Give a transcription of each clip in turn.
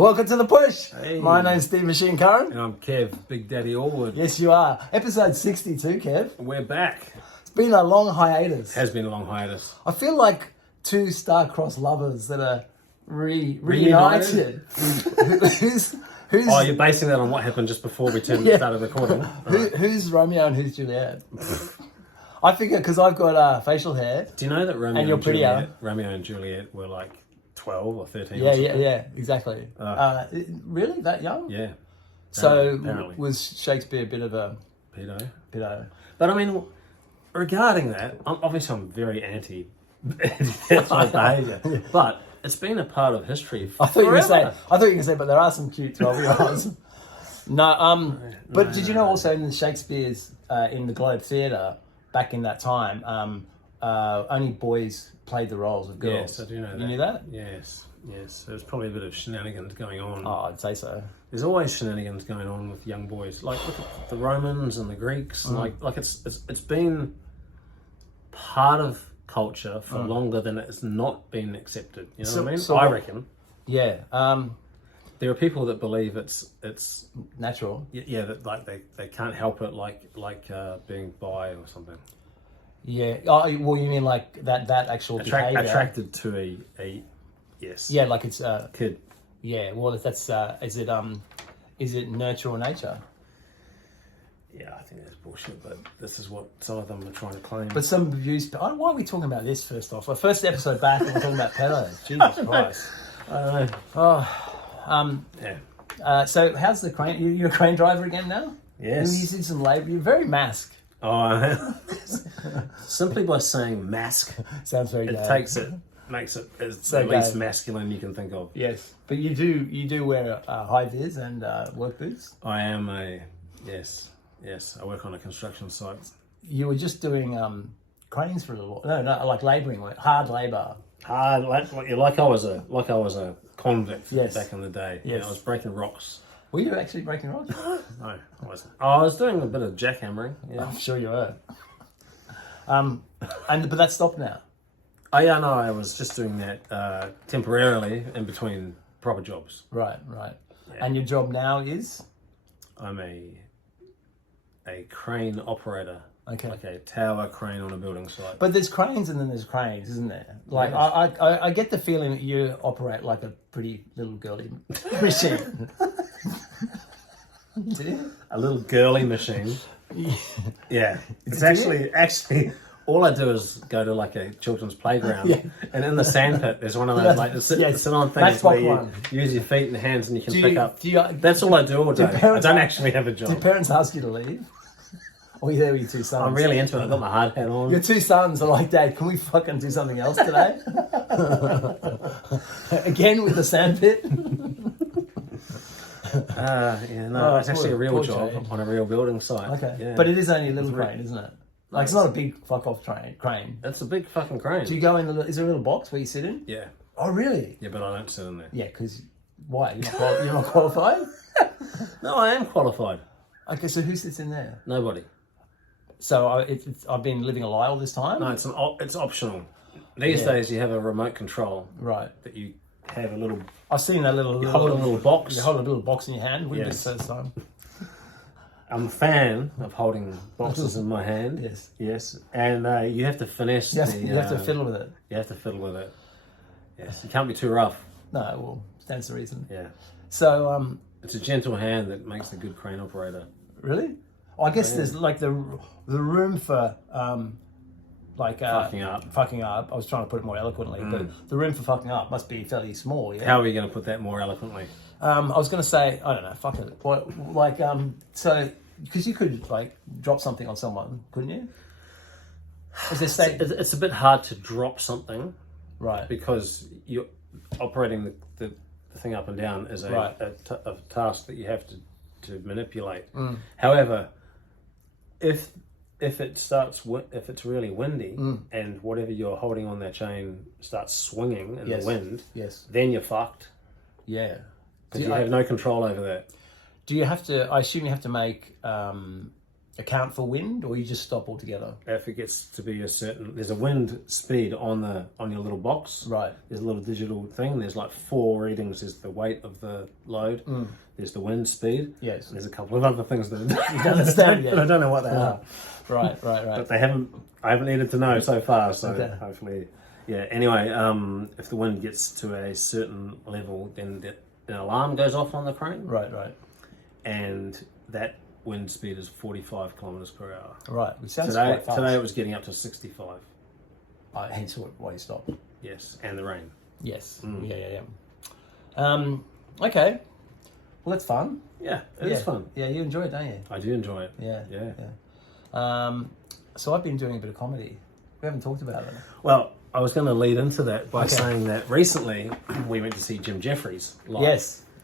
Welcome to The Push. Hey. My name's Steve Machine Curran. And I'm Kev, Big Daddy Allwood. Yes, you are. Episode 62, Kev. We're back. It's been a long hiatus. Has been a long hiatus. I feel like two star-crossed lovers that are reunited. who's Oh, you're basing that on what happened just before we started recording? who's Romeo and who's Juliet? I figure because I've got facial hair. Do you know that And you're prettier. Romeo and Juliet were like 12 or 13? Yeah, exactly. Really? That young? Yeah. So Apparently. was Shakespeare a bit of a Pedo. But I mean, regarding that, obviously I'm very anti that behaviour. But it's been a part of history I thought you were forever. going to say, but there are some cute 12-year-olds. But did you know also in Shakespeare's in the Globe Theatre back in that time, only boys played the roles of girls. Yes, I do know that. You knew that? Yes. There's probably a bit of shenanigans going on. Oh, I'd say so. There's always shenanigans going on with young boys. Like look at the Romans and the Greeks. And like it's been part of culture for longer than it's not been accepted. You know what I mean? so I what- reckon Yeah, there are people that believe it's natural. that like they can't help it like being bi or something. Yeah. Oh, well, you mean like that actual behavior? Attracted to a yes. Yeah, like it's Kid. yeah. Well, if that's is it nurture or nature? Yeah, I think that's bullshit, but this is what some of them are trying to claim. But some views. Why are we talking about this first off? Our first episode back, and we're talking about pedos. Jesus Christ. I don't know. Yeah. So how's the crane? You're a crane driver again now? Yes. You're using some labour. You're very masked. Oh, simply by saying mask, Sounds very it gay. makes it as So the least gay. masculine you can think of. Yes, but you do wear high vis and work boots. I am yes. I work on a construction site. You were just doing cranes for a little while. No, like labouring work, hard labour. Hard, like I was a convict Yes. back in the day. Yes. I was breaking rocks. Were you actually breaking rocks? No, I wasn't. Oh, I was doing a bit of jackhammering. Yeah. I'm sure you were. But that's stopped now. Oh yeah, no, I was just doing that temporarily in between proper jobs. Right. And your job now is I'm a crane operator. okay. Like a tower crane on a building site. But there's cranes and then there's cranes, isn't there? Like Yes. I get the feeling that you operate like a pretty little girly machine. Do you? A little girly machine. Yeah. It's Do actually all I do is go to like a children's playground, Yeah. and in the sandpit there's one of those like the sit on things Matchbox where you one. use your feet and hands and you can Do pick you- up. do you- That's all I do all day. I parents don't ask- actually have a Do job. parents ask you to leave? Or are you there with your two sons? I'm really into it. I've got my hard hat on. Your two sons are like, Dad, can we fucking do something else today? Again with the sandpit? Oh, It's actually a real poor job Jade. on a real building site. Okay. Yeah. But it is only a little crane, isn't it? Like, it's not a big fuck off crane. It's a big fucking crane. Do you go in is there a little box where you sit in? Yeah. Oh, really? Yeah, but I don't sit in there. Yeah, because why? You're not qualified? No, I am qualified. Okay, so who sits in there? Nobody. So I've been living a lie all this time? No, it's optional. These Yeah. days you have a remote control Right. that you have a little. I've seen that little hold a little box. You hold a little box in your hand. We did Yes. it first time. I'm a fan of holding boxes in my hand. Yes. And you have to finesse. You have to fiddle with it. You have to fiddle with it. Yes, you can't be too rough. No, well, stands to reason. Yeah, So, it's a gentle hand that makes a good crane operator. really? Oh, I guess there's like the room for Fucking up. Fucking up. I was trying to put it more eloquently, but the room for fucking up must be fairly small. Yeah. How are we going to put that more eloquently? I was going to say, I don't know, fuck it. So, because you could like drop something on someone, couldn't you? Is there state It's a bit hard to drop something right? because you're operating the thing up and down is Right. a task that you have to manipulate. However, if it's really windy and whatever you're holding on that chain starts swinging in Yes. the wind, Yes. then you're fucked Yeah. because you have no control over that. Do you have to? I assume you have to make a account for wind, or you just stop altogether? If it gets to be a certain, there's a wind speed on your little box. Right. There's a little digital thing. There's like 4 readings. There's the weight of the load. There's the wind speed. Yes. And there's a couple of other things that You don't understand yet. I don't know what they are. Right. But I haven't needed to know so far. So Okay. hopefully, yeah. Anyway, if the wind gets to a certain level, then an alarm goes off on the crane. Right. And that wind speed is 45 kilometers per hour. Right. Which sounds Today quite fast. it was getting up to 65. Hence why you stopped. Yes, and the rain. Yes. Yeah. Okay. Well, that's fun. Yeah, it's fun. Yeah, you enjoy it, don't you? I do enjoy it. Yeah. So I've been doing a bit of comedy. We haven't talked about it. Well, I was going to lead into that by Okay. saying that recently we went to see Jim Jeffries live.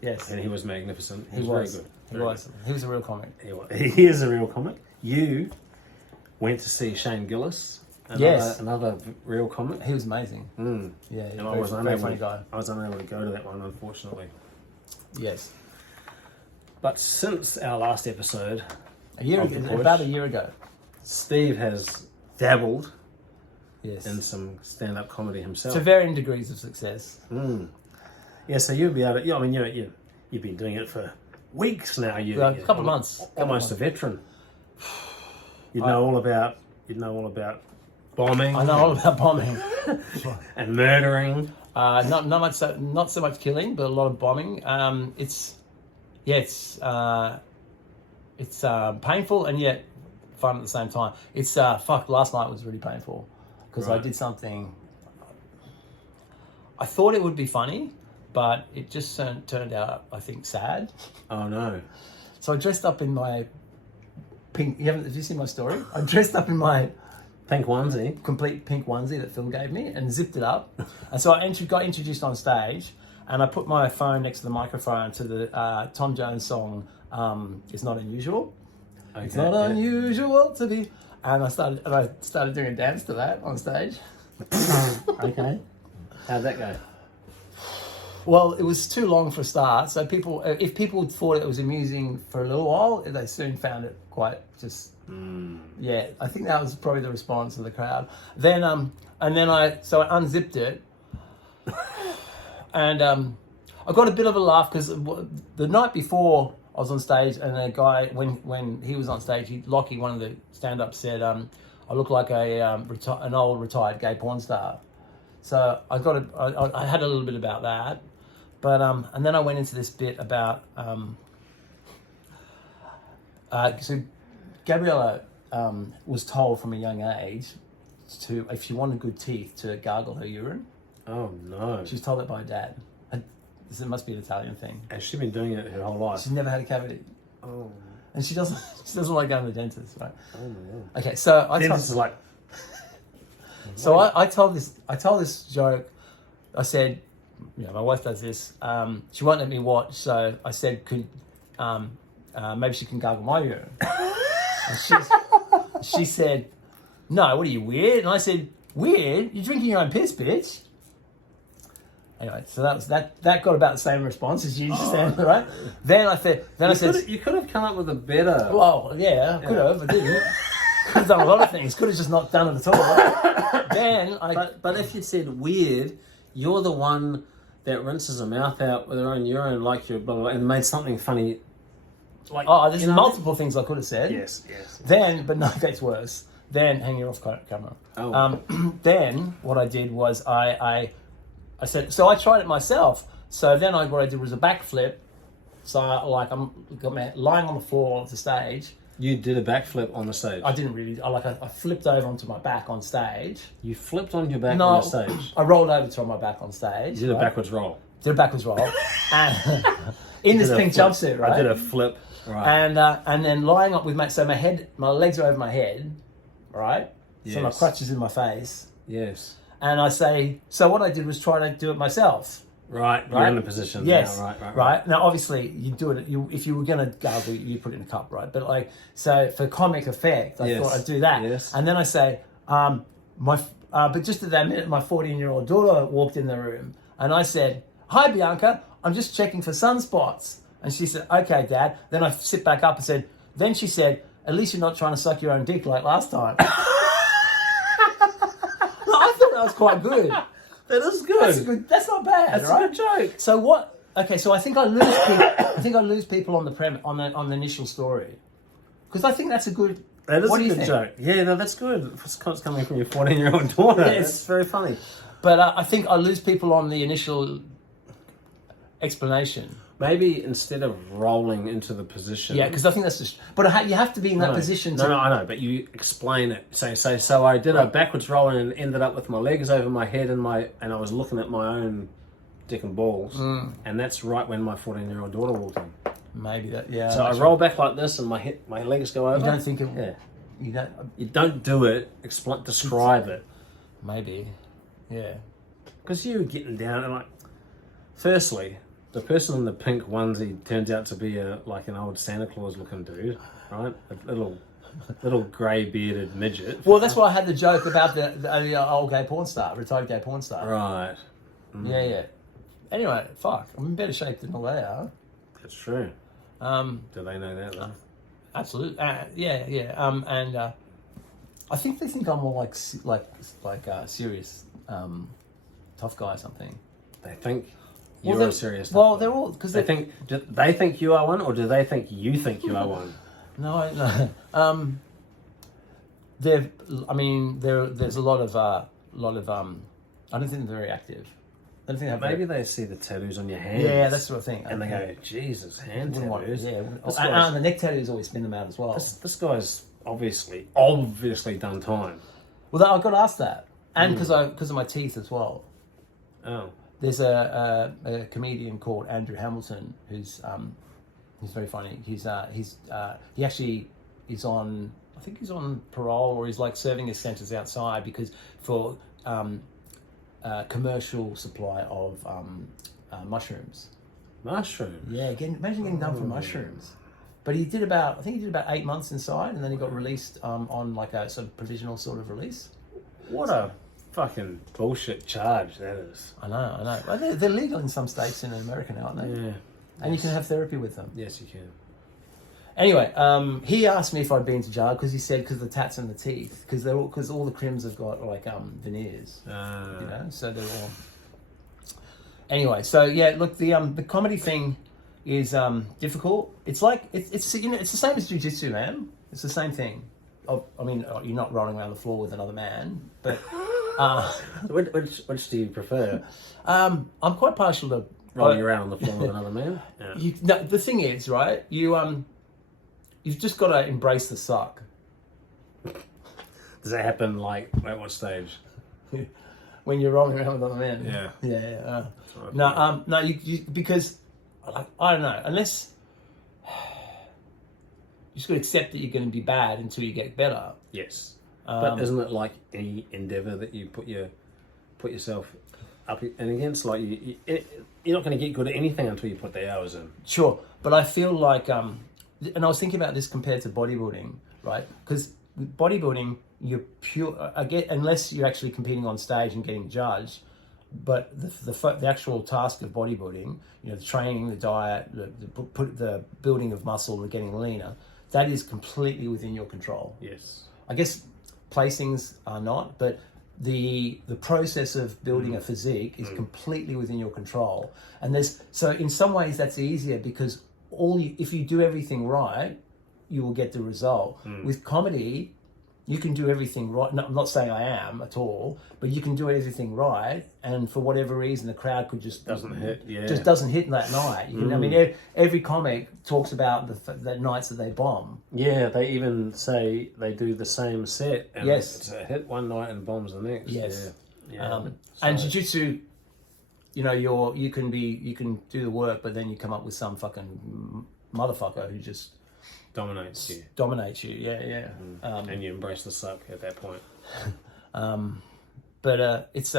Yes. And he was magnificent. He was. Very good. He was. He was a real comic. He is a real comic. You went to see Shane Gillis. Another real comic. He was amazing. Yeah, And very, I was very funny guy. I was unable to go to that one, unfortunately. Yes. But since our last episode, About a year ago. Steve has dabbled Yes. in some stand-up comedy himself. To varying degrees of success. Yeah, so you'd be able to. Yeah, I mean, you've been doing it for weeks now. A couple of months. Almost a veteran. You'd know all about bombing. I know all about bombing. And murdering. Not so much killing, but a lot of bombing. It's painful and yet fun at the same time. It's last night was really painful because I Right. did something. I thought it would be funny, but it just turned out, I think, sad. Oh no. So I dressed up in my pink. Have you seen my story? I dressed up in my Pink onesie. complete pink onesie that Phil gave me and zipped it up. And so I got introduced on stage, and I put my phone next to the microphone to the Tom Jones song, It's Not Unusual. Okay, It's not unusual to be... And I started doing a dance to that on stage. Okay. How'd that go? Well, it was too long for a start, so if people thought it was amusing for a little while, they soon found it quite just... Yeah, I think that was probably the response of the crowd. Then, I unzipped it, and I got a bit of a laugh because the night before I was on stage, and a guy when he was on stage, Lockie, one of the stand-ups, said, "I look like an old retired gay porn star." So I had a little bit about that, but and then I went into this bit about so Gabriella was told from a young age to, if she wanted good teeth, to gargle her urine. Oh no. She was told that by her dad. It must be an Italian thing. Has she been doing it her whole life? She's never had a cavity, Oh. and she doesn't like going to the dentist, right? Oh my god. Okay, so Dentist is like. So I told this joke. I said, my wife does this. She won't let me watch, so I said, could maybe she can gargle my urine. And she said, no, what are you, weird? And I said, weird? You're drinking your own piss, bitch. Anyway, so that got about the same response as you just said, right? Then I said, You could have come up with a better. well, yeah, I could have, I didn't. Could have done a lot of things. Could have just not done it at all. Right? Then But if you said weird, you're the one that rinses her mouth out with her own urine, like you're blah, blah, blah, and made something funny. Like, there's you know, multiple things I could have said. Yes. Then, but no, it gets worse. Then, hang it off camera. Oh. Then, what I did was I said, so I tried it myself. So then what I did was a backflip. So I'm lying on the floor of the stage. You did a backflip on the stage. I didn't really. I flipped over onto my back on stage. You flipped on your back on the stage. I rolled over to on my back on stage. You did a backwards roll. Did a backwards roll. And in this pink jumpsuit, right? I did a flip. Right. And then lying up with my legs are over my head, right? Yes. So my crutch is in my face. Yes. And I say, so what I did was try to do it myself. Right. You're in the position. Yes. Now. Right. Now, obviously, you do it. If you were going to gargle, you put it in a cup, right? But so for comic effect, I thought I'd do that. Yes. And then I say, but just at that minute, my 14-year-old daughter walked in the room, and I said, "Hi, Bianca. I'm just checking for sunspots." And she said, "Okay, Dad." Then I sit back up and said. Then she said, At least you're not trying to suck your own dick like last time. No, I thought that was quite good. That is good. That's good. That's not bad, That's right? a good joke. So what? Okay, so I think I lose people. I think I lose people on the on the initial story, because I think that's a good. That is what a do you good think? joke. Yeah, no, that's good. It's coming from your 14-year-old daughter. Yes. It's very funny. But I think I lose people on the initial explanation. Maybe instead of rolling into the position. Yeah, because I think that's just. But you have to be in that position. No, I know, but you explain it. So I did a backwards roll and ended up with my legs over my head and I was looking at my own dick and balls, and that's right when my 14-year-old daughter walked in. Maybe that. Yeah. So I roll back like this, and my legs go over. You don't think it. Yeah. You don't. You don't do it. Describe it. Maybe. Yeah. Because you were getting down and like. Firstly, the person in the pink onesie turns out to be like an old Santa Claus looking dude, right? A little grey bearded midget. Well, that's why I had the joke about the old gay porn star, retired gay porn star. Right. Yeah. Anyway, fuck. I'm in better shape than all they are. That's true. Do they know that though? Absolutely. Yeah. And I think they think I'm more like serious, tough guy or something. They think Well, you're a serious. Well, they're all because Do they think you are one, or do they think you think you are one? No. There's a lot of I don't think they're very active. I don't think they have Maybe they see the tattoos on your hands. Yeah, that's the sort of thing. And they go, Jesus, hand Wouldn't want- tattoos. Yeah, This and guy's- the neck tattoos always spin them out as well. This guy's obviously done time. Well, I got asked that, and because of my teeth as well. Oh. There's a comedian called Andrew Hamilton who's very funny. He actually is on, I think he's on parole, or he's like serving his sentence outside because for commercial supply of mushrooms. Mushrooms? Yeah, imagine getting done for mushrooms. But he did about 8 months inside, and then he got released on like a sort of provisional sort of release. What a fucking bullshit charge that is. I know. Well, they're legal in some states in America now, aren't they? Yeah. And you can have therapy with them. Yes, you can. Anyway, he asked me if I'd been to jail because he said because the tats and the teeth, because all the crims have got like veneers, you know, so they're all. Anyway, so yeah, look, the comedy thing is difficult. It's like it's the same as jiu-jitsu, man. It's the same thing. I mean, you're not rolling around the floor with another man, but Which do you prefer? I'm quite partial to Rolling around on the floor with another man? Yeah. The thing is, right? You've just got to embrace the suck. Does that happen like at what stage? When you're rolling around with other men. Yeah. Yeah. Right. No, you because I don't know, unless you just got to accept that you're going to be bad until you get better. Yes. But isn't it like any endeavour that you put yourself up and against? Like you're not going to get good at anything until you put the hours in. Sure, but I feel like, and I was thinking about this compared to bodybuilding, right? Because with bodybuilding, you're pure. Unless you're actually competing on stage and getting judged, but the actual task of bodybuilding, you know, the training, the diet, the building of muscle, the getting leaner, that is completely within your control. Yes. I guess placings are not, but the process of building a physique is completely within your control. And so in some ways that's easier because if you do everything right, you will get the result. With comedy, you can do everything right. No, I'm not saying I am at all, but you can do everything right, and for whatever reason, the crowd could just doesn't hit. Yeah, just doesn't hit that night. I mean, every comic talks about the nights that they bomb. Yeah, they even say they do the same set, and Yes. it's a hit one night and bombs the next. Yes. Yeah. And jiu-jitsu, you know, you can do the work, but then you come up with some fucking motherfucker who just dominates you. Yeah. And you embrace the suck at that point. But it's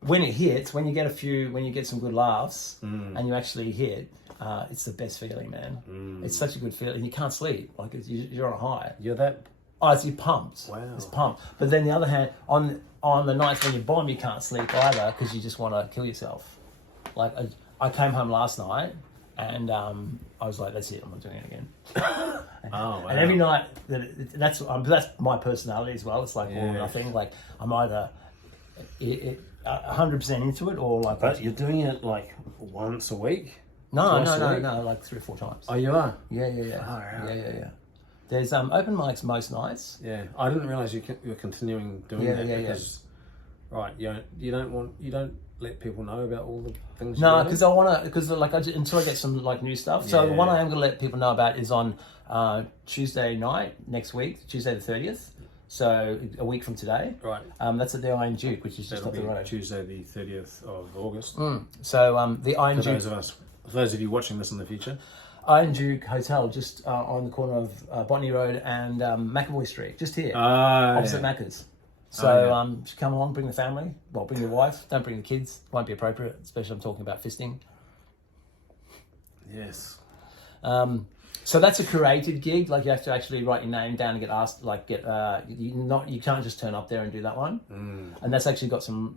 when it hits, when you get some good laughs, and you actually hit, it's the best feeling, man. It's such a good feeling. You can't sleep, like you're on a high. You're that. Oh, you're pumped. Wow. It's pumped. But then the other hand, on the nights when you bomb, you can't sleep either because you just want to kill yourself. Like I came home last night And I was like, that's it, I'm not doing it again. Oh, wow. And every night, that's my personality as well. It's like all or Yeah. nothing. Like I'm either 100% into it or like... But you're doing it like once a week? No, twice a week? like 3 or 4 times. Oh, you are? Yeah. Far out. Yeah. There's open mics most nights. Yeah. I didn't realise you were continuing doing that because, right, you don't let people know about all the things No, you're because until I get some like new stuff. So the one I am going to let people know about is on Tuesday night next week, Tuesday the 30th. So a week from today. Right. That's at the Iron Duke, which is just That'll up the be road. Tuesday the 30th of August. So the Iron Duke. For those of you watching this in the future. Iron Duke Hotel, just on the corner of Botany Road and McAvoy Street, just here, opposite Macca's. So just come along, bring the family. Well, bring your wife. Don't bring the kids. Won't be appropriate, especially I'm talking about fisting. Yes. So that's a curated gig. Like you have to actually write your name down and get asked. Like you can't just turn up there and do that one. And that's actually got some.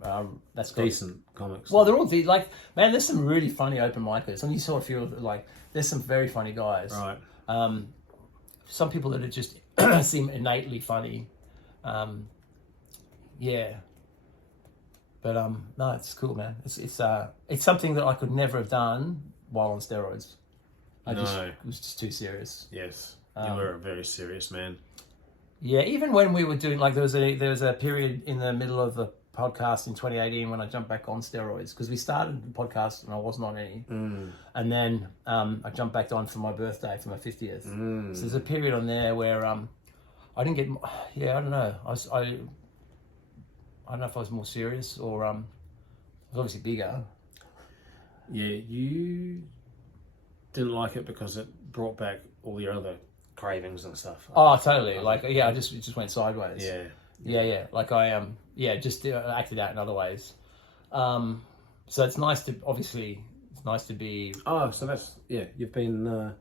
That's got Decent comics. Well, they're all like, man. There's some really funny open micers, and you saw a few of like. There's some very funny guys. Right. Some people that are just seem innately funny. Yeah. But no, it's cool, man. It's something that I could never have done while on steroids. It was just too serious. Yes. You were a very serious man. Yeah, even when we were doing like there was a period in the middle of the podcast in 2018 when I jumped back on steroids because we started the podcast and I wasn't on any, and then I jumped back on for my birthday for my 50th. So there's a period on there where I didn't get. Yeah, I don't know. I don't know if I was more serious or I was obviously bigger. Yeah, you didn't like it because it brought back all your other cravings and stuff. Oh, totally. Like, yeah, it just went sideways. Yeah. Yeah. Like I just acted out in other ways. So it's nice to be Oh, so that's you've been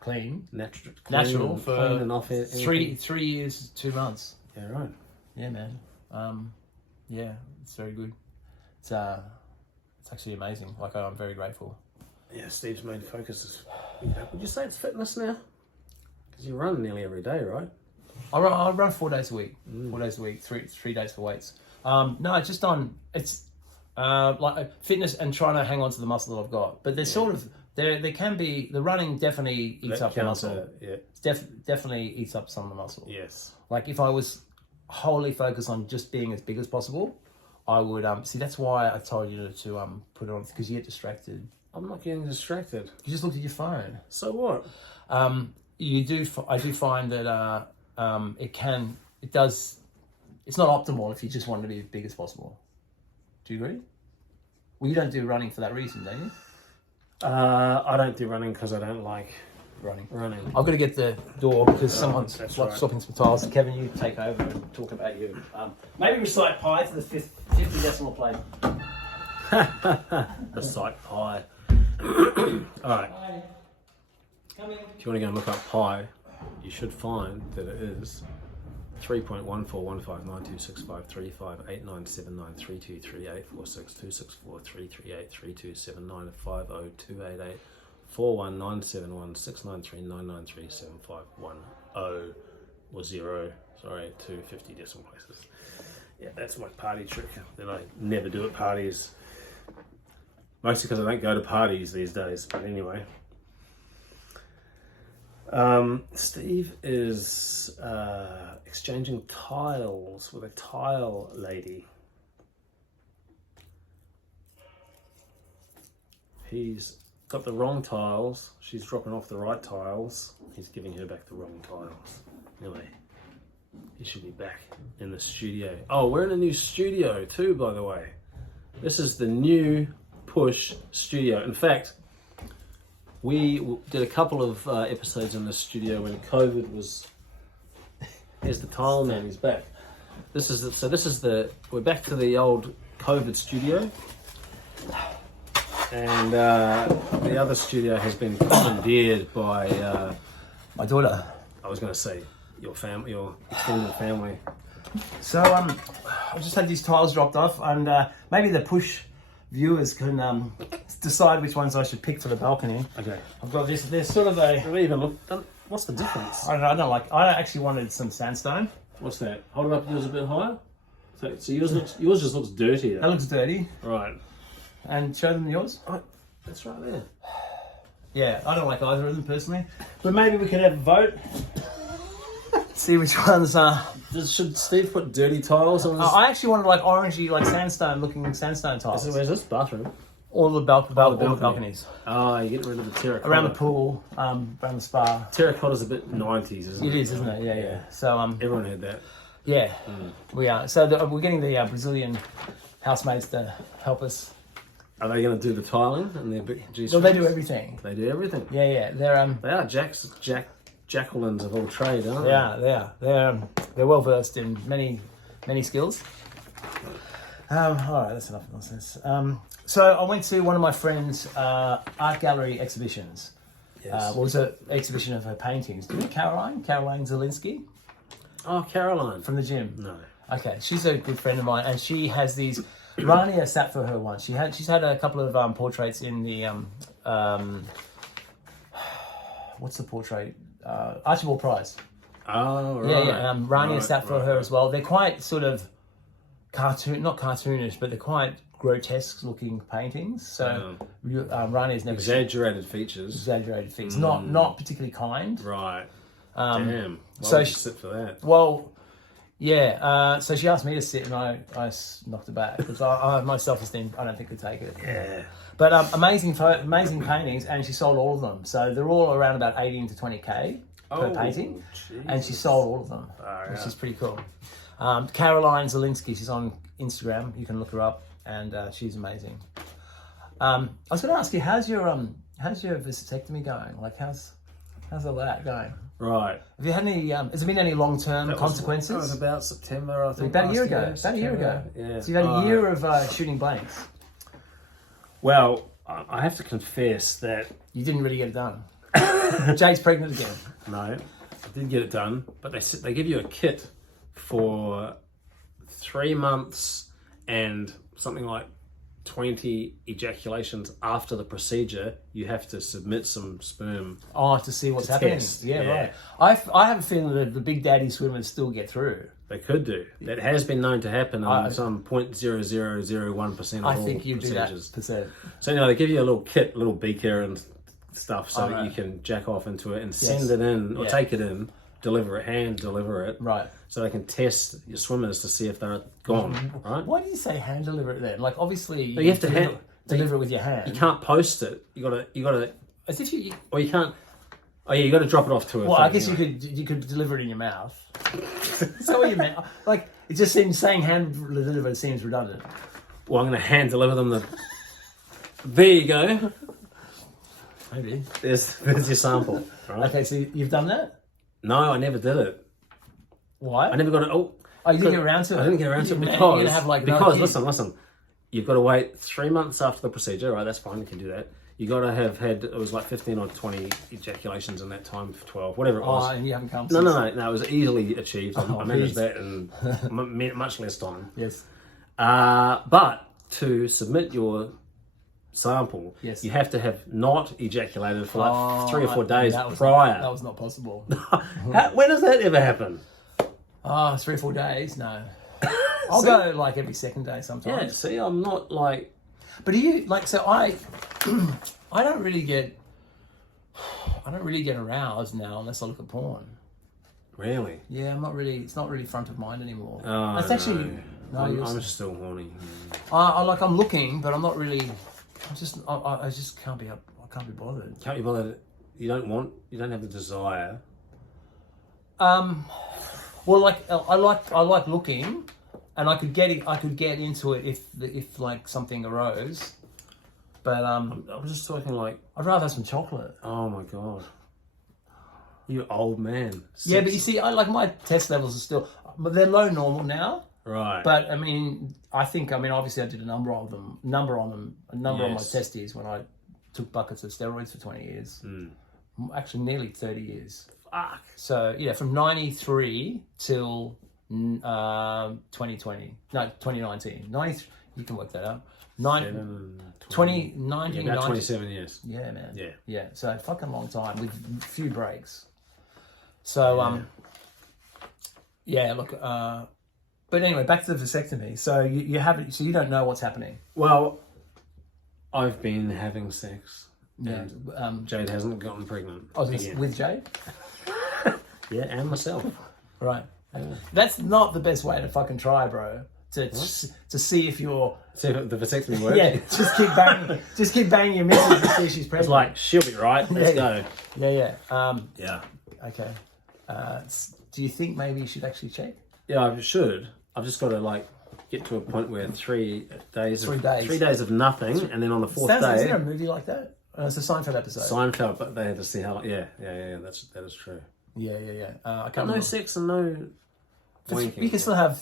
clean, natural for clean and off it. 3 years, 2 months. Yeah, right. Yeah, man. Yeah, it's very good. It's actually amazing. Like I'm very grateful. Yeah, Steve's main focus is. Would you say it's fitness now? Because you run nearly every day, right? I run 4 days a week. 4 days a week, three days for weights. No, just on it's like fitness and trying to hang on to the muscle that I've got. But there's sort of there can be the running definitely eats up the muscle. Yeah. Definitely eats up some of the muscle. Yes. Like if I was wholly focused on just being as big as possible, I would see. That's why I told you to put it on because you get distracted. I'm not getting distracted. You just looked at your phone. So what? You do. I do find that it does. It's not optimal if you just want to be as big as possible. Do you agree? Well, you don't do running for that reason, don't you? I don't do running because I don't like Running. running. I've got to get the door because someone's that's swapping some tiles. Kevin, you take over and talk about you. Maybe recite pi to the 50 decimal place. Recite pi. All right. Come in. If you want to go and look up pi, you should find that it is 3.1415192653384622383643383279528841971693993751 or 0, sorry, to 50 decimal places. Yeah, that's my party trick that I never do at parties. Mostly because I don't go to parties these days, but anyway. Steve is exchanging tiles with a tile lady. He's got the wrong tiles. She's dropping off the right tiles. He's giving her back the wrong tiles. Anyway, he should be back in the studio. Oh, we're in a new studio too, by the way. This is the new Push studio. In fact, we did a couple of episodes in the studio when COVID was. Here's the tile man. He's back. We're back to the old COVID studio, and the other studio has been commandeered by My daughter. I was going to say your extended family. So I just had these tiles dropped off, and maybe the push viewers can decide which ones I should pick for the balcony. Okay. I've got this. There's sort of a. Don't even look. What's the difference? I don't know. I don't like. I actually wanted some sandstone. What's that? Hold it up yours a bit higher. So yours just looks dirtier. That looks dirty. Right. And show them yours. Oh, that's right there. Yeah, I don't like either of them personally. But maybe we could have a vote. See which ones are. Should Steve put dirty tiles on his... I actually wanted like orangey, like sandstone looking sandstone tiles. Where's this bathroom? All the balcony. balconies. Oh, you're getting rid of the terracotta. Around the pool, around the spa. Terracotta's a bit 90s, isn't it? It is, isn't it? Yeah, yeah. So Everyone had that. yeah, we are. So we're getting the Brazilian housemaids to help us. Are they going to do the tiling and their big G-strings? Well, they do everything. They do everything. Yeah, yeah. They're They are Jacquelines of all trade, aren't they? they're well versed in many skills. All right, that's enough nonsense. So I went to one of my friend's art gallery exhibitions. Yes. It was an exhibition of her paintings. Do you know Caroline Zielinski Oh, Caroline. from the gym? No. Okay, she's a good friend of mine, and she has these. Rania sat for her once. She's had a couple of portraits in the what's the portrait? Archibald Prize. Oh, right. Yeah, yeah. Rania Right, sat for right. her as well. They're quite sort of not cartoonish, but they're quite grotesque looking paintings. So Rania's never Exaggerated features. exaggerated things. Not particularly kind. Right. Um, Damn. Why so would she- you sit for that? Well, yeah. So she asked me to sit, and I knocked her back because I my self-esteem I don't think could take it. Yeah. But amazing paintings, and she sold all of them. So they're all around about 18 to 20k per painting, and she sold all of them, which is pretty cool. Caroline Zielinski, she's on Instagram. You can look her up, and she's amazing. I was going to ask you, how's your vasectomy going? Like, how's all that going? Right. Have you had any? Has there been any long-term consequences? That was about September, I think. About a year last ago. About a year ago. Yeah. So you've had a year of shooting blanks. Well, I have to confess that You didn't really get it done. Jade's pregnant again. no, I did get it done, but they give you a kit for 3 months and something like 20 ejaculations after the procedure. You have to submit some sperm. Oh, to see what's happening. test, Yeah, yeah. right. I have a feeling that the big daddy swimmers still get through. They could do. That has been known to happen in some 0.0001% of I all think you do that procedures. percent. So, they give you a little kit, a little beaker and stuff so that right. you can jack off into it and send it in, or take it in, hand deliver it. Right. So they can test your swimmers to see if they're gone, right? Why do you say hand deliver it then? Like, obviously, you have to deliver it with your hand. You can't post it. You gotta, As if you. or you can't. Oh yeah, you got to drop it off to a. Well, thing, I guess anyway. you could deliver it in your mouth. Is that what you meant? Like, it just seems saying hand deliver seems redundant. Well, I'm going to hand deliver them the. There you go. Maybe. There's your sample. Right? Okay, so you've done that. No, I never did it. Why? I never got it. Oh, you didn't get around to it. I didn't get around to it You're because gonna have like another kid. listen. You've got to wait 3 months after the procedure, right? That's fine. You can do that. You got to have had, it was like 15 or 20 ejaculations in that time, 12, whatever it was. Oh, and you haven't come. No, since. it was easily achieved. I managed please. that in much less time. Yes. But to submit your sample, Yes. you have to have not ejaculated for like 3 or 4 days that was prior. That was not possible. When does that ever happen? 3 or 4 days? No. I'll go like every second day sometimes. Yeah, see, I'm not like... But do you like? So I don't really get aroused now unless I look at porn. Really? Yeah, I'm not really. It's not really front of mind anymore. Oh, It's actually no. I'm still horny. I'm looking, but I'm not really. I just can't be up. I can't be bothered. Can't you bother? You don't have the desire. Well, like I like looking, and I could get into it if like something arose. But I was just talking like, I'd rather have some chocolate. oh my god, you old man. Yeah, but you see, my test levels are still, but they're low normal now. Right. But I mean, obviously I did a number on my Yes. testes when I took buckets of steroids for 20 years. Actually, nearly 30 years. Fuck. So yeah, from 93 till 2020. No, 2019. 93. You can work that out. 20, yeah, 19, about 90. 27 years. Yeah, man. Yeah. Yeah. So fucking long time with a few breaks. So yeah. Look. But anyway, back to the vasectomy. So you haven't. So you don't know what's happening. Well, I've been having sex. Yeah. And Jade hasn't gotten pregnant. I was again. with Jade. Yeah, and myself. Right. That's not the best way to fucking try, bro. To see if you're. See if the vasectomy works. Yeah. Just keep banging your missus to see if she's pregnant. It's like, she'll be right. Let's Yeah. go. Yeah. Yeah. Okay. Do you think maybe you should actually check? Yeah, I should. I've just got to get to a point where 3 days. 3 days. 3 days of nothing, and then on the fourth Isn't day, there a movie like that? It's a Seinfeld episode. Seinfeld. But they had to see how. Yeah. That is true. Yeah. I can't No remember. sex and no wanking. You can still have.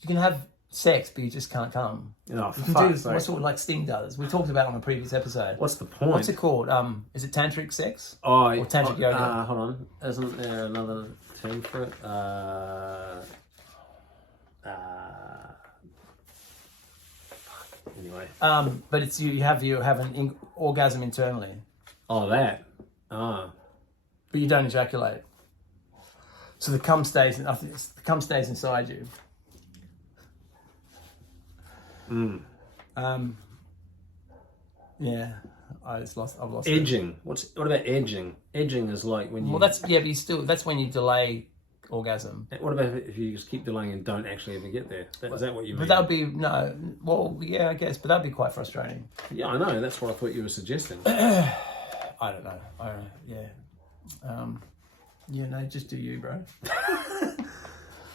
You can have sex, but you just can't come. Oh, for You can fuck's do sake. what sort of like Sting does. We talked about it on a previous episode. What's the point? What's it called? Is it tantric sex? Oh, Or tantric yoga? Hold on. Isn't there another term for it? Anyway. But it's you have an orgasm internally, Oh, that. Ah. but you don't ejaculate. So the cum stays. I think the cum stays inside you. Yeah, I've lost it. Edging. What about edging? Edging is like when you. Well, but that's when you delay orgasm. What about if you just keep delaying and don't actually ever get there? Is that what you mean? But that would be no. Well, yeah, I guess, but that'd be quite frustrating. Yeah, I know. That's what I thought you were suggesting. I don't know. Yeah. Yeah, no, just do you, bro.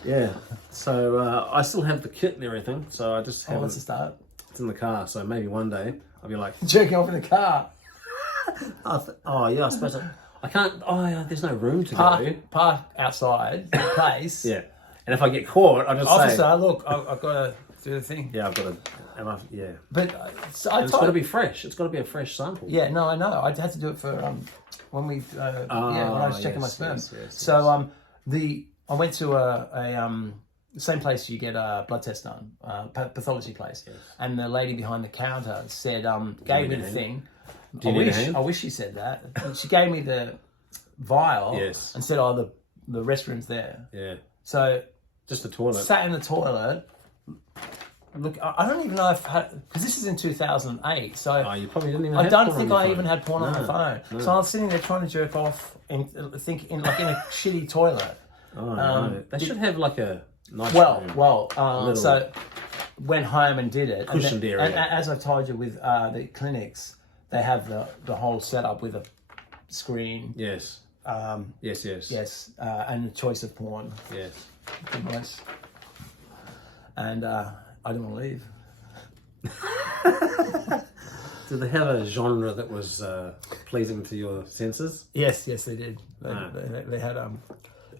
Yeah. So I still have the kit and everything. So I just haven't. What's the start? It's in the car. So maybe one day I'll be like, Jerking off in the car. oh yeah, I suppose I can't. Oh yeah, there's no room to go. Park outside the place. Yeah. And if I get caught, I just Officer, say, look, I've got to do the thing. yeah, I've got to. Yeah. But so I And it's got to told. be fresh. It's got to be a fresh sample. Yeah, no, I know. I had to do it for when we when I was checking my yes, sperm. yes. So I went to the same place you get a blood test done, pathology place, and the lady behind the counter said, gave me the thing. Do you need a hand? I wish she said that. She gave me the vial Yes. and said, "Oh, the restroom's there." Yeah. So Just the toilet. sat in the toilet. Look, I don't even know if because this is in 2008, so Oh, you probably didn't even. I have don't porn on think your I phone. even had porn on my phone. no. So I was sitting there trying to jerk off in a shitty toilet. Oh, no. They should have like a nice room. Well, so went home and did it. Cushioned area. And as I told you with the clinics, they have the whole setup with a screen. Yes. Yes. Yes, and a choice of porn. Yes. Good nice. And I didn't want to leave. Did they have a genre that was pleasing to your senses? Yes, they did. They had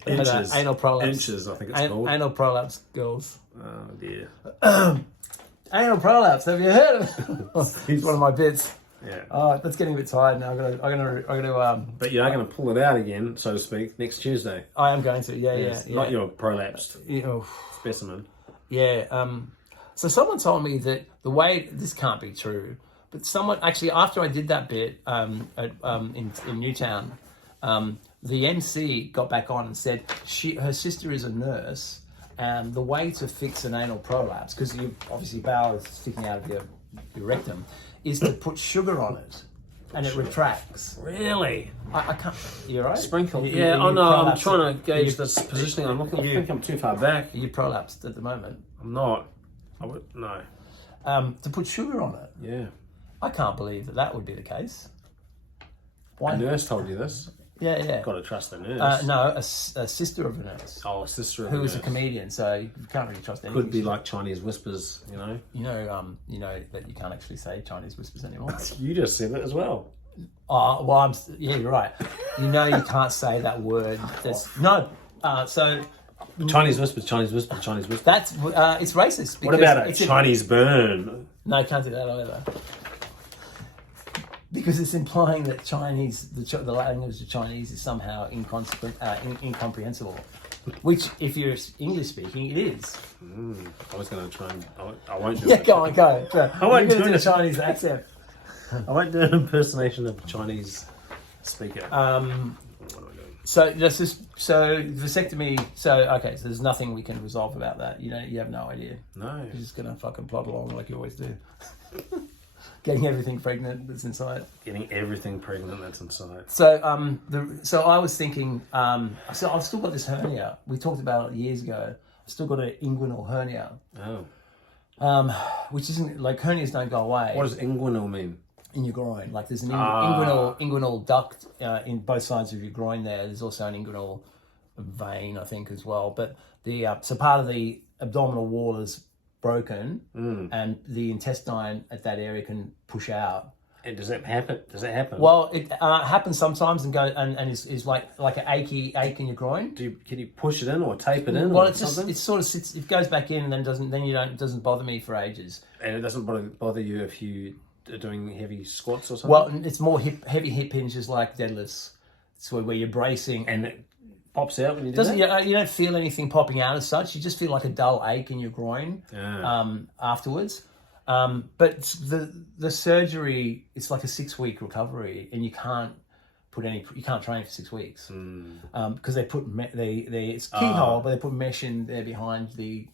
Inches. anal prolapse. Inches, I think it's called. Anal prolapse girls. Oh dear. Anal prolapse. Have you heard of it? It's one of my bits. Yeah. Oh, that's getting a bit tired now. I'm gonna. But you are going to pull it out again, so to speak, next Tuesday. I am going to. Yeah. Not your prolapsed Yeah. specimen. Yeah. So someone told me that the way this can't be true, but someone actually after I did that bit in Newtown, the MC got back on and said her sister is a nurse, and the way to fix an anal prolapse, because you obviously bowel is sticking out of your rectum, is to put sugar on it, and it retracts. Really? I can't. You're right. Sprinkle. You- Yeah, you I know. I'm prolapsed trying it. to gauge You- this positioning. I think I'm too far back. You prolapsed at the moment. I'm not. No. To put sugar on it. Yeah. I can't believe that would be the case. Why? A nurse told you this. Yeah. Got to trust the nurse. No, a sister of a nurse Oh, a sister of who a is a nurse. comedian, so you can't really trust anything. Could be like Chinese whispers, you know. You know that you can't actually say Chinese whispers anymore. You just said it as well. Oh, well, you're right. You know you can't say that word. So Chinese whispers, Chinese whispers, Chinese whispers. that's it's racist. What because about a it's Chinese burn? No, you can't do that either. Because it's implying that the language of Chinese is somehow incomprehensible. Which, if you're English speaking, it is. I was going to try and I won't do Yeah, it. go on, go. I won't You're do gonna it. a Chinese accent. I won't do an impersonation of a Chinese speaker. What am I doing? So that's just so vasectomy. So okay, so there's nothing we can resolve about that. You have no idea. No. You're just gonna fucking plod along like you always do. Getting everything pregnant that's inside. Getting everything pregnant that's inside. So so I was thinking. So I've still got this hernia. We talked about it years ago. I've still got an inguinal hernia. Oh. Which isn't like hernias don't go away. What does inguinal mean? In your groin, like there's an inguinal duct in both sides of your groin. There's also an inguinal vein, I think, as well. But the so part of the abdominal wall is broken, and the intestine at that area can push out. And does that happen? Well, it happens sometimes and is like an ache in your groin. Can you push it in or tape it in? Well, or it something? sort of sits. It goes back in and then doesn't bother me for ages. And it doesn't bother you if you are doing heavy squats or something? Well, it's more heavy hip hinges like deadlifts. It's where you're bracing. And it pops out when you do that? You don't feel anything popping out as such. You just feel like a dull ache in your groin afterwards. But the surgery, it's like a 6-week recovery, and you can't train for 6 weeks because they put it's keyhole, but they put mesh in there behind the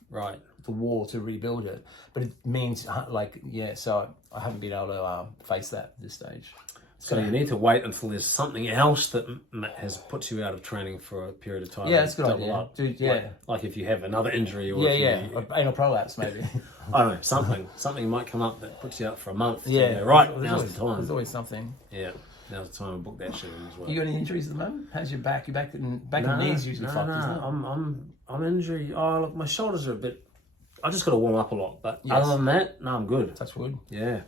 wall to rebuild it. But it means so I haven't been able to face that at this stage. So you need to wait until there's something else that has put you out of training for a period of time. Yeah, that's a good Double idea. up. Dude, yeah. Like if you have another injury or Anal prolapse maybe. I don't know, something might come up that puts you out for a month. Yeah, right, There's now's the time. There's always something. Yeah, now's the time to book that shit in as well. You got any injuries at the moment? How's your back? Your back and knees usually fucked, isn't it? I'm injury. Oh, look, my shoulders are a bit. I just got to warm up a lot, but Yes. other than that, no, I'm good. Touch wood. Yeah,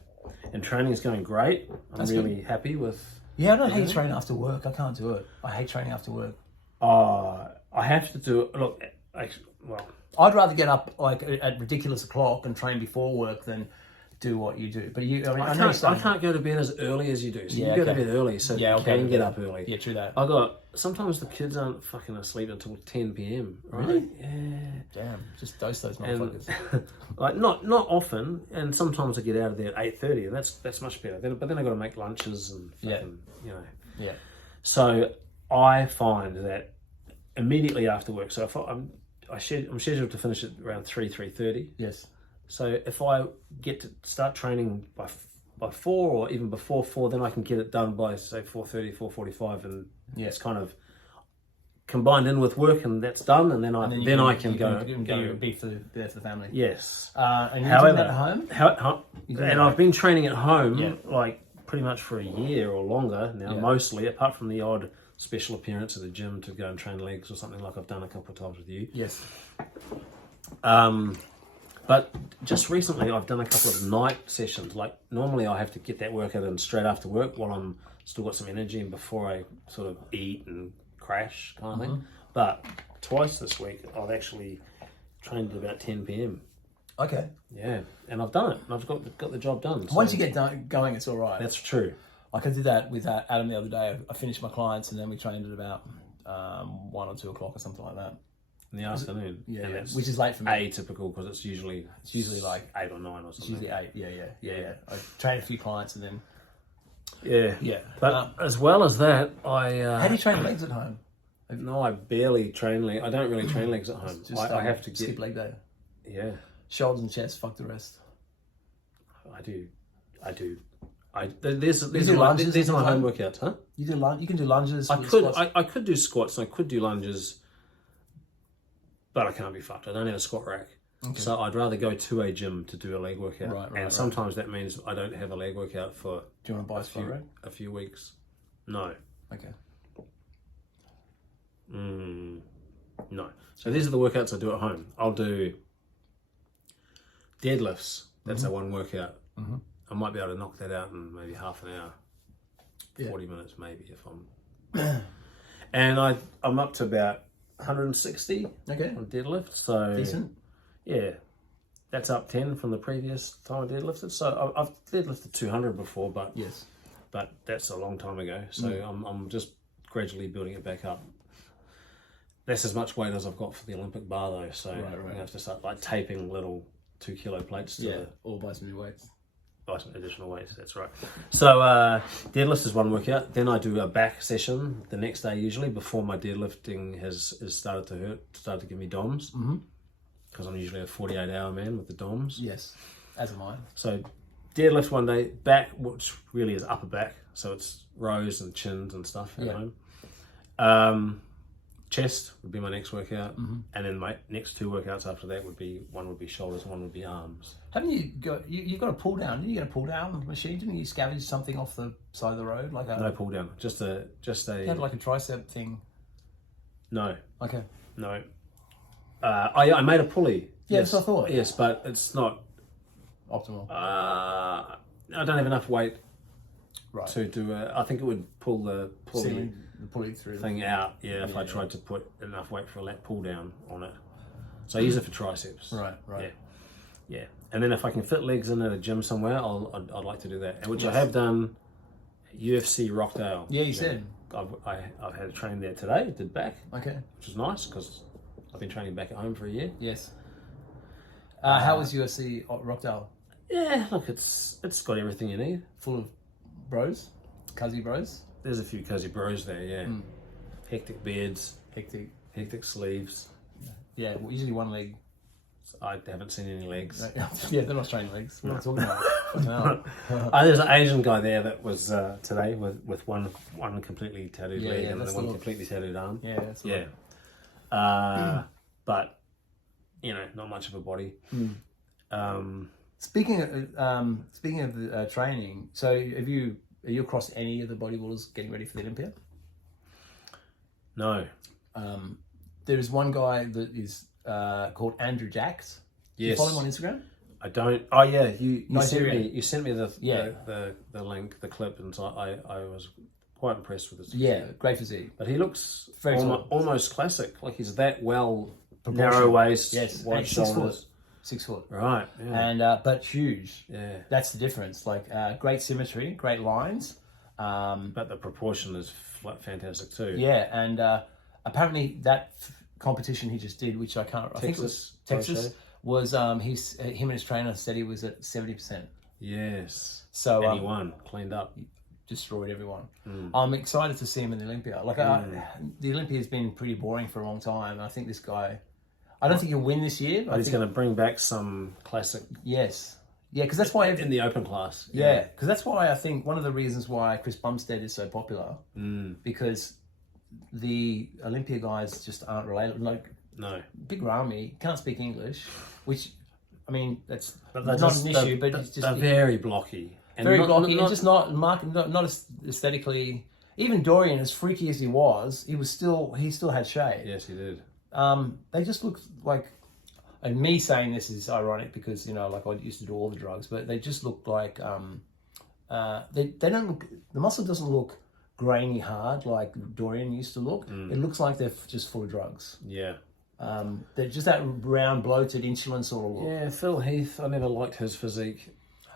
and training is going great. I'm really happy with. Yeah, I don't hate training after work. I can't do it. I hate training after work. I have to do it. Look, I'd rather get up like at ridiculous o'clock and train before work than do what you do. But I can't go to bed as early as you do. So you go to bed early, so you can get up early. Yeah, true that. Sometimes the kids aren't fucking asleep until 10 p.m. Right? Really? Yeah. Damn, just dose those motherfuckers. Like not often, and sometimes I get out of there at 8:30, and that's much better. But then I got to make lunches and fucking, Yeah. So I find that immediately after work. So if I'm scheduled to finish at around 3:30. Yes. So if I get to start training by 4 or even before 4, then I can get it done by say 4:30, 4:45, and it's kind of combined in with work, and that's done. And then I can go be for the family. Yes. And you're doing that at home? And I've been training at home like pretty much for a year or longer now, mostly, apart from the odd special appearance at the gym to go and train legs or something like I've done a couple of times with you. Yes. But just recently I've done a couple of night sessions. Like normally I have to get that workout in straight after work while I'm still got some energy and before I sort of eat and crash kind of thing. But twice this week I've actually trained at about 10 p.m. Okay. Yeah, and I've done it. And I've got the job done. Once you get going, it's all right. That's true. Like I did that with Adam the other day. I finished my clients and then we trained at about 1 or 2 o'clock or something like that. In the afternoon. Yeah, which is late for me. Atypical because it's usually like 8 or 9 or something. It's usually 8. Yeah. I trained a few clients and then. Yeah. But as well as that, how do you train legs at home? No, I barely train legs. I don't really train legs at home. I have to skip leg day. Yeah. Shoulders and chest. Fuck the rest. I do. These are my home workouts, huh? You can do lunges. I could do squats and I could do lunges, but I can't be fucked. I don't have a squat rack. Okay. So I'd rather go to a gym to do a leg workout. Right. Sometimes that means I don't have a leg workout for do you want to buy a squat rack? A few weeks. No. Okay. No. So these are the workouts I do at home. I'll do deadlifts. That's a one workout. Mm-hmm. I might be able to knock that out in maybe half an hour. 40 minutes maybe if I'm... And I'm up to about 160 on deadlift. So decent. Yeah. That's up 10 from the previous time I deadlifted. So I've deadlifted 200 before, but that's a long time ago. So I'm just gradually building it back up. that's as much weight as I've got for the Olympic bar though. So Right. I'm gonna have to start like taping little 2 kilo plates to the Or buy some new weights. additional weights. That's right. So deadlift is one workout. Then I do a back session the next day usually before my deadlifting has started to hurt, started to give me DOMs. Because I'm usually a 48-hour man with the DOMs. Yes, as am I. So deadlift one day, back, which really is upper back. So it's rows and chins and stuff at home. Chest would be my next workout. And then my next 2 workouts after that would be, one would be shoulders and one would be arms. Haven't you got, you've got a pull down? Didn't you get a pull down machine? Didn't you scavenge something off the side of the road? Like a, No pull down, just a. you had like a tricep thing. No, Okay. no. I made a pulley. Yeah, yes, that's what I thought. Yes, but it's not. Optimal. I don't have enough weight Right. to do it. I think it would pull the Ceiling, the pulley through. thing out. Yeah, if I tried to put enough weight for a lat pull down on it. So I use it for triceps. Right. Yeah. And then if I can fit legs in at a gym somewhere, I'd like to do that. Which I have done. UFC Rockdale. Yeah, you said. I've had a training there today. Did back, Okay. which is nice because I've been training back at home for a year. Yes. How was UFC Rockdale? Yeah, look, it's got everything you need. Full of bros? Cuzzy bros? There's a few cozy bros there, yeah. Hectic beards, Hectic. hectic sleeves. Yeah, well, usually one leg. I haven't seen any legs. Yeah, they're not Australian legs. What am I talking about? No. There's an Asian guy there that was today with one completely tattooed Yeah, leg yeah, and that's then one the look. completely tattooed arm. Yeah, that's Yeah. But, not much of a body. Speaking of the training, so are you across any of the bodybuilders getting ready for the Olympia? No. There's one guy that is called Andrew Jacks. Do you Yes. follow him on Instagram? I don't. Oh yeah, you Nigerian. sent me the Yeah. the link, the clip, and so I was quite impressed with his. Yeah, great physique. But he looks Very tall. almost classic. Like he's that well, Proportioned. narrow waist, Yes, wide and 6 foot. shoulders. 6 foot. Right. Yeah. And but huge. Yeah. That's the difference. Like great symmetry, great lines. But the proportion is fantastic too. Yeah, and apparently that competition he just did, which I think it was Texas, was him and his trainer said he was at 70%. Yes. So And he won, cleaned up. destroyed everyone. I'm excited to see him in the Olympia. Like the Olympia has been pretty boring for a long time. I think this guy, I don't think he'll win this year. But he's going to bring back some classic Yes. Yeah, because that's why in the open class. Yeah, because that's why I think one of the reasons why Chris Bumstead is so popular, because the Olympia guys just aren't related. Like No. Big Ramy can't speak English, which I mean that's But not an issue, but it's just they're very blocky. And very not- blocky not- and just not aesthetically. Even Dorian, as freaky as he was, he still had shade. Yes, he did. They just look like, and me saying this is ironic because like I used to do all the drugs, but they just look like they don't look. The muscle doesn't look grainy hard like Dorian used to look. It looks like they're just full of drugs. Yeah. They're just that round, bloated, insulin sort of look. Yeah, Phil Heath, I never liked his physique.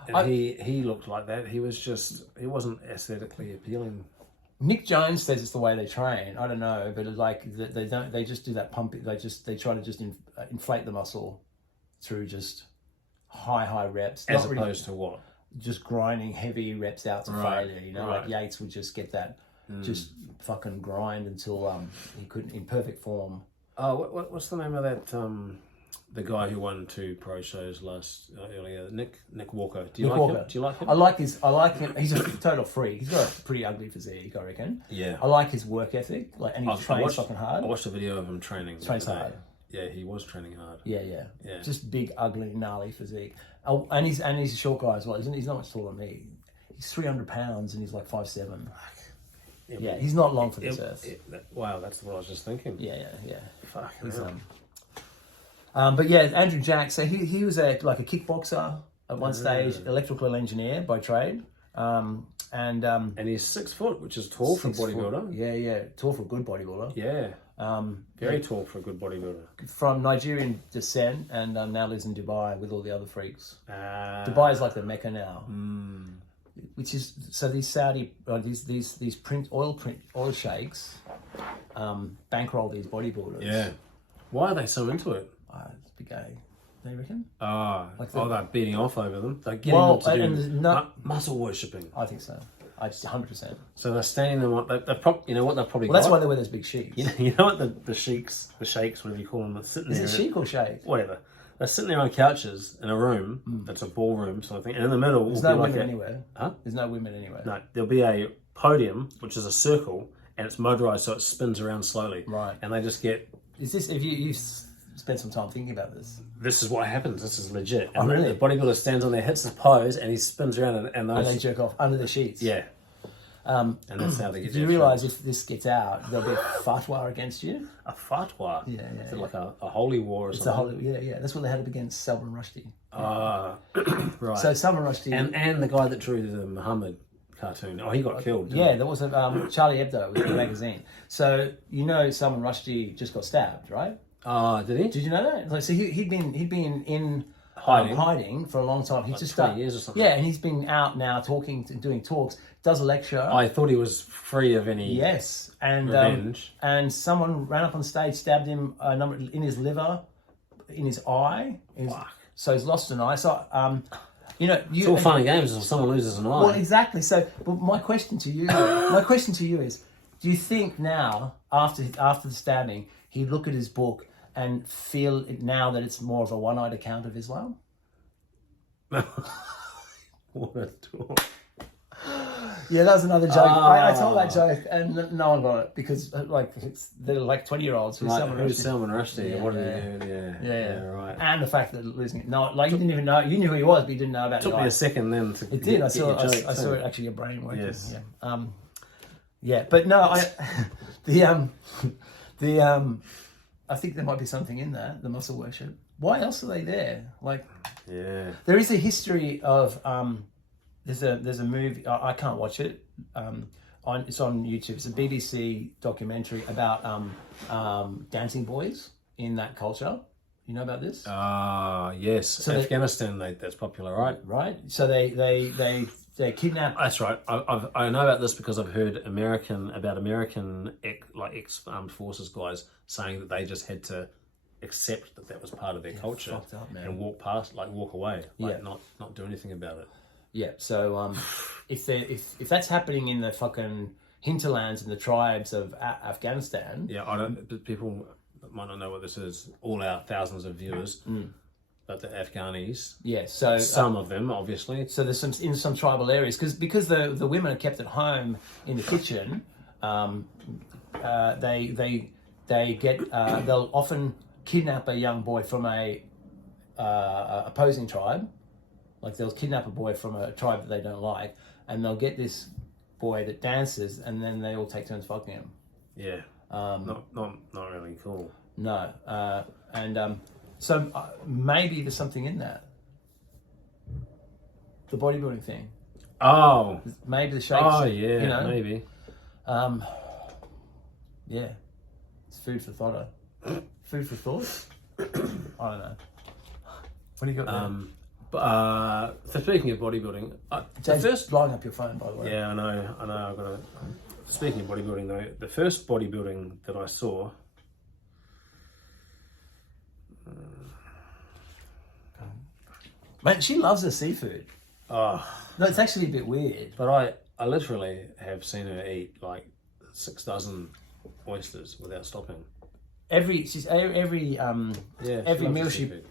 And he looked like that. He wasn't aesthetically appealing. Nick Jones says it's the way they train. I don't know, but they just do that pumping. They try to just inflate the muscle through just high reps. As Not opposed to what? just grinding heavy reps out to failure. right. Like Yates would just get that, just fucking grind until he couldn't in perfect form. Oh, what's the name of that? The guy who won 2 pro shows earlier, Nick Walker. Do you Nick like Walker. him? Do you like him? I like him. He's a total freak. He's got a pretty ugly physique, I reckon. Yeah. I like his work ethic. And he trains fucking hard. I watched a video of him training. Trains the other hard. day. Yeah, he was training hard. Yeah. Yeah. Just big, ugly, gnarly physique. Oh, and he's a short guy as well, isn't he? He's not much taller than me. He's 300 pounds and he's like 5'7". Yeah, he's not long for this earth. Wow, that's what I was just thinking. Yeah. Fuck. He's, but yeah, Andrew Jack. So he was like a kickboxer at one stage, electrical engineer by trade, and he's 6 foot, which is tall for a 6 foot. bodybuilder. Yeah, tall for a good bodybuilder. Yeah. Very tall for a good bodybuilder. From Nigerian descent, and now lives in Dubai with all the other freaks. Dubai Dubai is like the Mecca now. Which is so these Saudi these oil sheikhs, bankroll these bodybuilders. Yeah. Why are they so into it? It's big gay. They reckon? They're beating off over them. They're getting them to do muscle worshipping. I think so. I just 100%. So they're standing them up. You know what they're probably. Well, that's why they wear those big sheiks. You know what the sheiks, whatever you call them, are sitting there. Is it sheik or shake? Whatever. They're sitting there on couches in a room that's a ballroom sort of thing, and in the middle There's will no be women like anywhere. Huh? There's no women anywhere. No, there'll be a podium which is a circle, and it's motorized, so it spins around slowly. Right. And they just get. Is this if you've spent some time thinking about this? This is what happens. This is legit. Oh, really? The bodybuilder stands on there, hits his pose, and he spins around, and And they jerk off under the sheets. yeah. And that's how they get. Do you realise if this gets out, there'll be a fatwa against you? a fatwa? Yeah. Is it like a holy war or It's a something? whole, yeah. That's what they had up against Salman Rushdie. Right. So Salman Rushdie, and the guy that drew the Muhammad cartoon. Oh, he got killed. Didn't yeah, he? there was a Charlie Hebdo was the magazine. So Salman Rushdie just got stabbed, right? Did he? Did you know that? Like, so he'd been in Hiding. for a long time. He's Like just 20 years or something. Yeah, and he's been out now doing talks, does a lecture. I thought he was free of any. Yes, and Revenge. and someone ran up on stage, stabbed him in his liver, in his eye. So he's lost an eye. So It's all fun and games until someone loses an eye. Well, exactly. So, but my question to you is, do you think now, after the stabbing, he'd look at his book and feel it now that it's more of a one-eyed account of Islam? What a talk. Yeah, that was another joke. I told that joke and no one got it because they're like 20-year-olds. Who's Salman Rushdie? Yeah, What did he do? Yeah, right. And the fact that losing it. No, you didn't even know. You knew who he was, but you didn't know about It took the me eye. a second then to It did. I get saw your joke, too. actually your brain working. Yes. Yeah. But no, I think there might be something in that, the muscle worship. Why else are they there? Yeah. There is a history of there's a movie. I can't watch it. It's on YouTube. It's a BBC documentary about dancing boys in that culture. You know about this? Yes. So Afghanistan, that's popular, right? Right. So they kidnap. That's right. I know about this because I've heard American ex-armed forces guys saying that they just had to accept that was part of their culture fucked up, man. and walk away, not do anything about it. Yeah. So if that's happening in the fucking hinterlands and the tribes of Afghanistan, Yeah, but people might not know what this is. All our thousands of viewers, but the Afghanis, yeah. So some of them, obviously. So there's some tribal areas because the women are kept at home in the kitchen. They'll often kidnap a young boy from a opposing tribe. Like they'll kidnap a boy from a tribe that they don't like, and they'll get this boy that dances, and then they all take turns fucking him. Yeah, not really cool. No, so maybe there's something in that. The bodybuilding thing. Oh, Maybe the shakes. oh yeah, maybe. Yeah, it's food for thought. Food for thought. I don't know. What do you got there? So speaking of bodybuilding, James, first blowing up your phone, by the way. Yeah, I know. I've got to. Speaking of bodybuilding, though, the first bodybuilding that I saw. Mate, she loves her seafood. Oh, No, it's actually a bit weird. but I literally have seen her eat like 6 dozen oysters without stopping. Every Yeah, every loves meal the she seafood.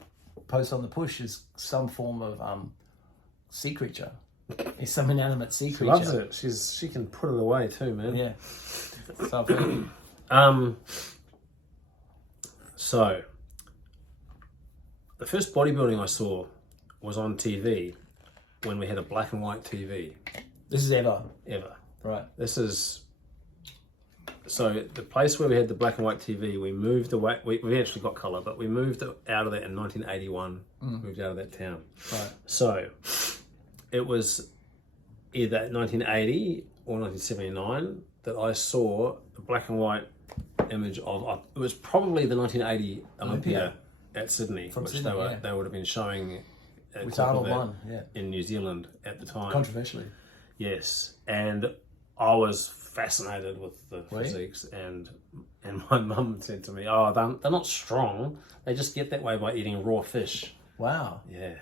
posts on the push is some form of sea creature. It's some inanimate sea She creature. loves it. She can put it away too, man. Yeah. So I've heard. So the first bodybuilding I saw was on TV when we had a black and white TV. This is ever. Right. This is so the place where we had the black and white TV. We moved away. We actually got color, but we moved out of that in 1981. Moved out of that town. Right. So it was either 1980 or 1979 that I saw the black and white image of. It was probably the 1980 Olympia at Sydney, which Sydney, they would have been showing at Which top of Arnold that won, yeah. in New Zealand at the time. Controversially. Yes, and I was fascinated with the Were you? physiques, and my mum said to me, "Oh, they're not strong. They just get that way by eating raw fish." Wow. Yeah.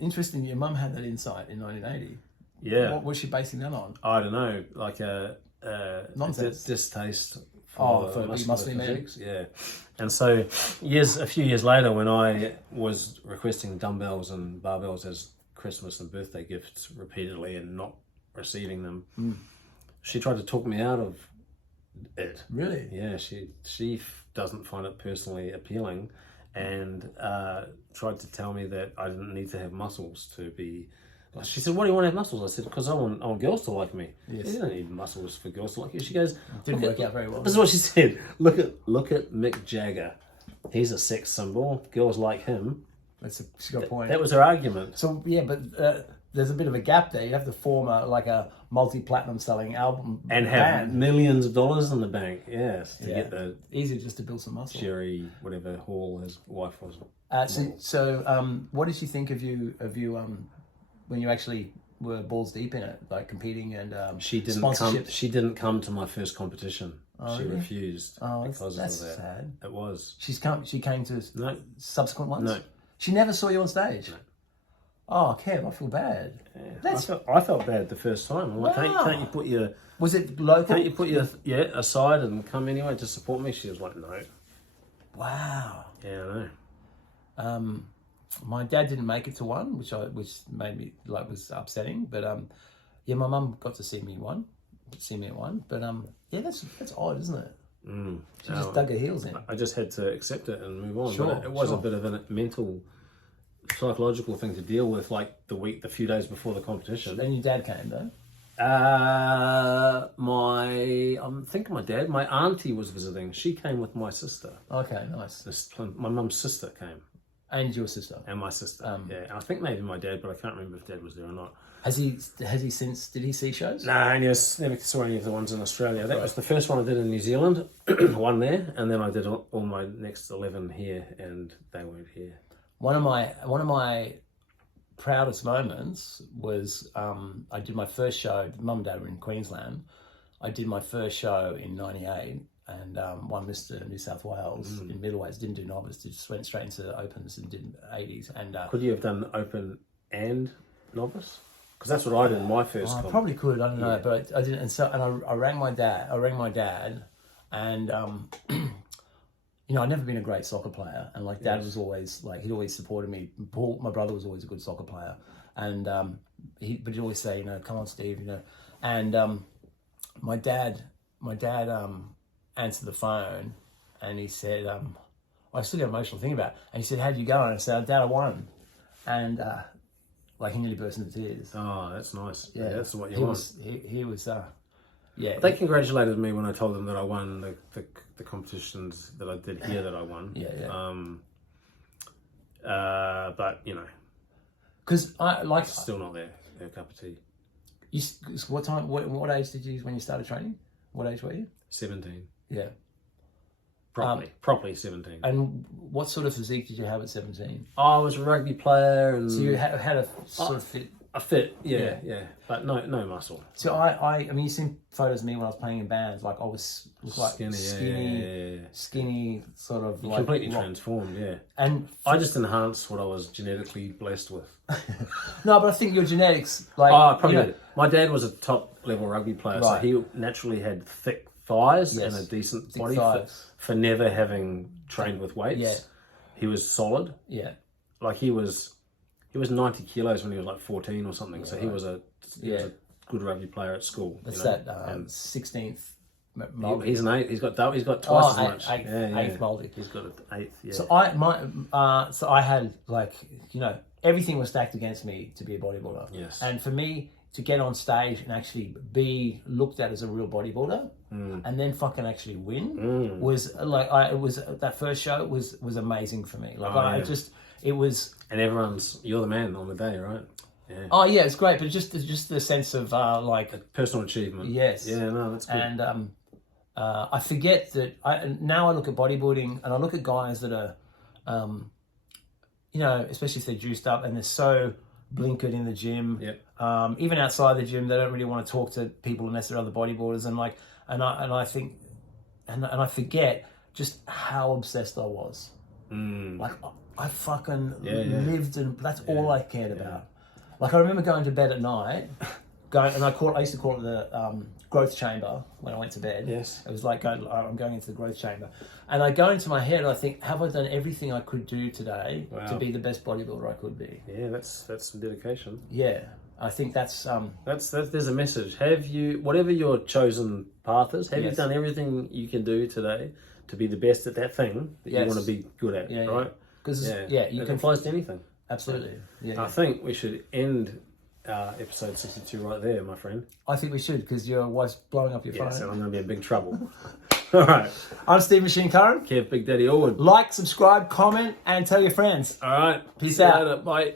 Interesting. Your mum had that insight in 1980. Yeah. What was she basing that on? I don't know, like a Nonsense. distaste Oh, for muscular muscly men. physiques. Yeah. And so a few years later, when I was requesting dumbbells and barbells as Christmas and birthday gifts repeatedly and not receiving them, she tried to talk me out of it. Really? Yeah, she doesn't find it personally appealing, and tried to tell me that I didn't need to have muscles to be. She said, "Why do you want to have muscles?" I said, "Because I want girls to like me." Yes. You don't need muscles for girls to like you. She goes, Didn't "Look work out very well. This is what she said. Look at Mick Jagger. He's a sex symbol. Girls like him." She's got a point. That was her argument. So yeah, but there's a bit of a gap there. You have to form a multi-platinum selling album And have band. millions of dollars in the bank. Yes, to get the Easy just to build some muscle. Jerry, whatever Hall his wife was. What did she think of you when you actually were balls deep in it, like competing and She didn't sponsorship? come. She didn't come to my first competition. She really? refused because that's of that. sad. It was She came to no. subsequent ones. No. She never saw you on stage. No. Oh, Kev, I feel bad. Yeah. I felt bad the first time. I'm like, Wow. can't you put your Was it local? Can't you put your aside and come anyway to support me? She was like, no. Wow. Yeah, I know. My dad didn't make it to one, which made me was upsetting. But yeah, my mum got to see me at one. But yeah, that's odd, isn't it? She just dug her heels in. I just had to accept it and move on. Sure, But it was sure. a bit of a mental, psychological thing to deal with, like the few days before the competition. And your dad came though. I'm thinking my dad, my auntie was visiting. She came with my sister. Okay, nice. My mum's sister came, And your sister. and my sister. Yeah, and I think maybe my dad, but I can't remember if dad was there or not. Has he since? Did he see shows? No, I never saw any of the ones in Australia. That was the first one I did in New Zealand, one there, and then I did all my next 11 here, and they weren't here. One of my proudest moments was I did my first show. Mum and Dad were in Queensland. I did my first show in '98 and won Mr. New South Wales in middleweights. Didn't do novice. Just went straight into opens and did 80s. And Could you have done open and novice? Because that's what I did in my first. I probably could. I don't know, but I didn't. And I rang my dad, and you know, I'd never been a great soccer player, and Dad was always he'd always supported me. Paul, my brother, was always a good soccer player, and he'd always say, you know, come on, Steve, you know, and my dad answered the phone, and he said, I still get emotional thinking about it, and he said, how'd you go? And I said, Dad, I won, and he nearly burst into tears. Oh, that's nice. Yeah, that's what you want. He was. Yeah. They congratulated me when I told them that I won the competitions that I did here that I won. Yeah. But you know, Because I still not their cup of tea. What age did you when you started training? What age were you? 17. Yeah. Properly 17. And what sort of physique did you have at 17? I was a rugby player, and So you had a sort of fit. a fit, yeah, but no muscle. So I mean, you seen photos of me when I was playing in bands. Like I was skinny, sort of Completely transformed, yeah. And I just enhanced what I was genetically blessed with. no, but I think your genetics, Probably. you know, My dad was a top level rugby player, Right. so he naturally had thick thighs Yes. and a decent Thick body thighs. for never having trained with weights. Yeah. He was solid. yeah, Like he was 90 kilos when he was like 14 or something. So he was a good rugby player at school. that's you know? that And 16th. he's an 8. He's got twice as much. Eighth mouldy. He's got an 8th. Yeah. So I had everything was stacked against me to be a bodybuilder. Yes. And for me to get on stage and actually be looked at as a real bodybuilder and then fucking actually win was that first show was amazing for me. And you're the man on the day, right? Yeah. Oh yeah, it's great, but just the sense of Personal achievement. yes. Yeah, no, that's good. And I forget that now I look at bodybuilding and I look at guys that are, especially if they're juiced up and they're so blinkered in the gym. Yep. Even outside the gym, they don't really want to talk to people unless they're other bodybuilders. And I think, and I forget just how obsessed I was. Like I fucking lived, and that's all I cared about. Like I remember going to bed at night, I used to call it the growth chamber when I went to bed. Yes. It was like I'm going into the growth chamber, and I go into my head and I think, have I done everything I could do today to be the best bodybuilder I could be? Yeah, that's some dedication. Yeah, I think that's there's a message. Have you, whatever your chosen path is, have you Yes. done everything you can do today to be the best at that thing that you want to be good at, right? Because you it can applies to anything. absolutely. I think we should end episode 62 right there, my friend. I think we should, because your wife's blowing up your Yes, phone. and I'm going to be in big trouble. All right. I'm Steve Machine Curran. Kev Big Daddy Allwood. Like, subscribe, comment, and tell your friends. All right. Peace See you out. later. Bye.